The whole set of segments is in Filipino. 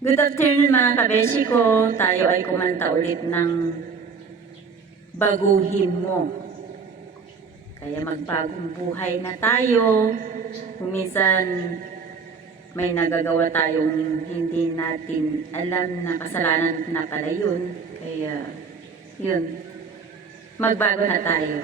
Good afternoon mga kabeshi ko. Tayo ay kumanta ulit ng Baguhin Mo. Kaya magbagong buhay na tayo. Kuminsan may nagagawa tayong hindi natin alam na kasalanan na pala yun. Kaya yun, magbago na tayo.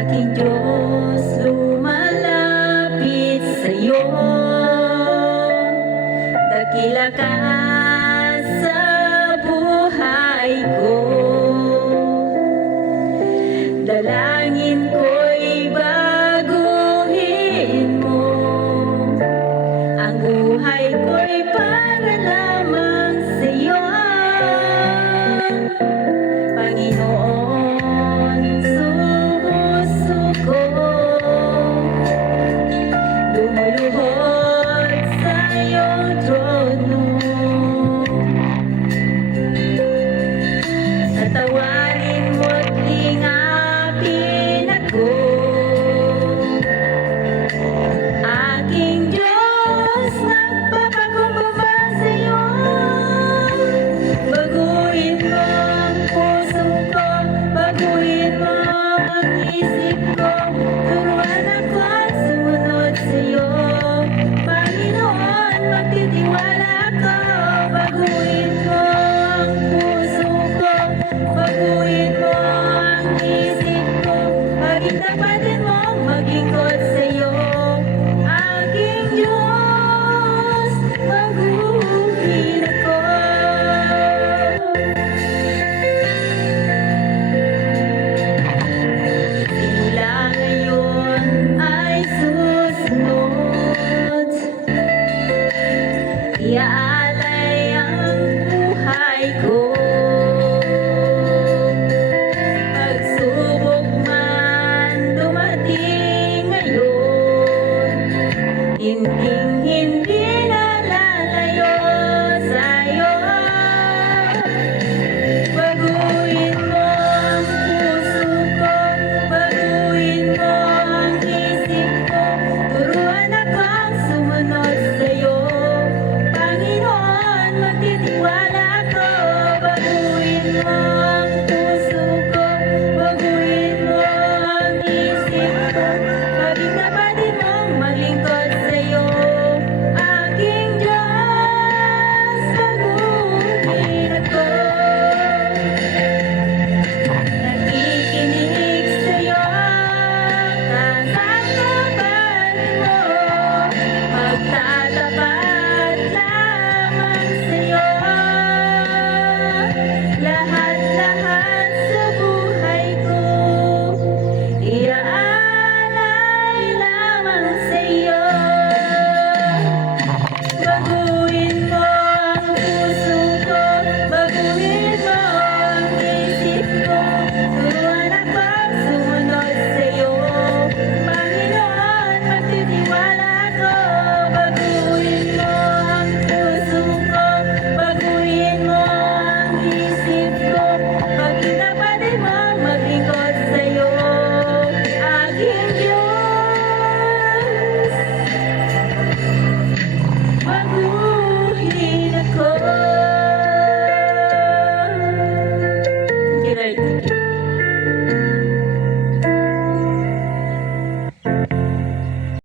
Aking Diyos, lumalapit sa'yo, dakila ka sa buhay ko. Dalangin ko'y baguhin mo, ang buhay ko'y para lamang sa'yo, Panginoon. Sumusuko, lumuluhod sa iyong trono, tatawarin mo't ingapin ako. Aking Diyos, nagpapakumbaba sa'yo, baguhin mo ang puso ko, baguhin mo ang isip ko, turuan ako sumunod sa'yo, Panginoon. Magtitiwala ako, baguhin mo ang puso ko, baguhin mo ang isip ko, maging tapatin mo, maglingkod sa'yo, aking Diyos, baguhin ako. Simula ngayon ay susunod, iaalay ang buhay ko. Pagsubok man dumating ngayon, hindi